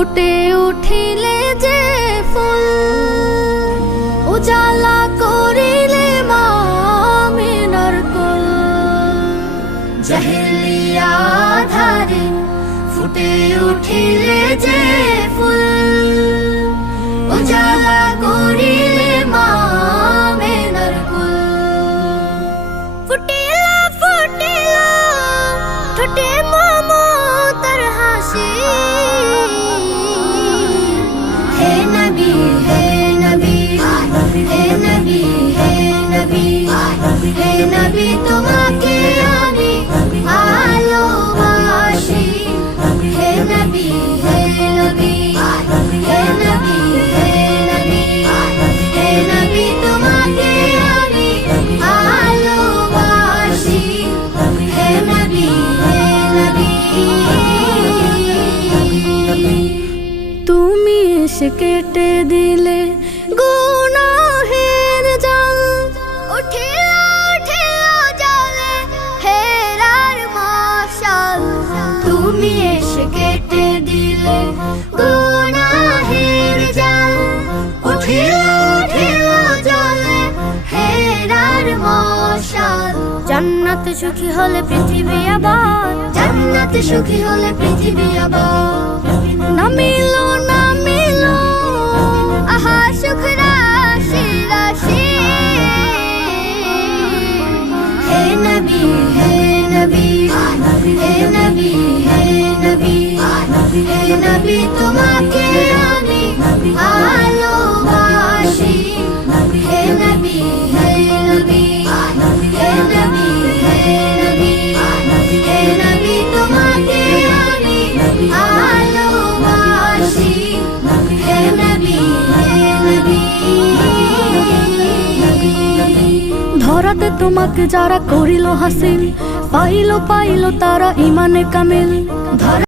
ফুটে উঠিলে যে ফুল উজালা করিলে মা আমিনার কুল। জাহেলিয়া ধারে ফুটে উঠিলে যে ফুল উজালা করিলে মা আমিনার কুল। ফুটিলা ফুটিলা ঠোঁটে মমতার হাসি। হে নবী হে নবী হে নবী হে নবী হে নবী তোমাকে আমি ভালোবাসি। হে নবী হে নবী হে নবী হে নবী হে নবী তোমাকে আমি ভালোবাসি। হে নবী হে নবী। তুমি এসে কেটে দিলে গুনাহের জাল। উঠিল উঠিল জলে হেরার মশাল। তুমি এসে কেটে দিলে গুনাহের জাল। উঠিল উঠিল জলে হেরার মশাল। জান্নাত সুখী হলে পৃথিবী আবার। জান্নাত সুখী হলে পৃথিবী আবার। নামিলো নামিলো আহা সুখ রাশি রাশি। হে নবী হে নবী হে নবী হে নবী হে নবী তোমাকে আমি ভালোবাসি। হে নবী হে নবী হে নবী হে নবী হে নবী তোমাকে আমি ভালোবাসি। হে নবী হে নবী। ধরাতে তোমাকে যারা করিল হাসিল পাইলো পাইলো তারা ইমানে কামিল।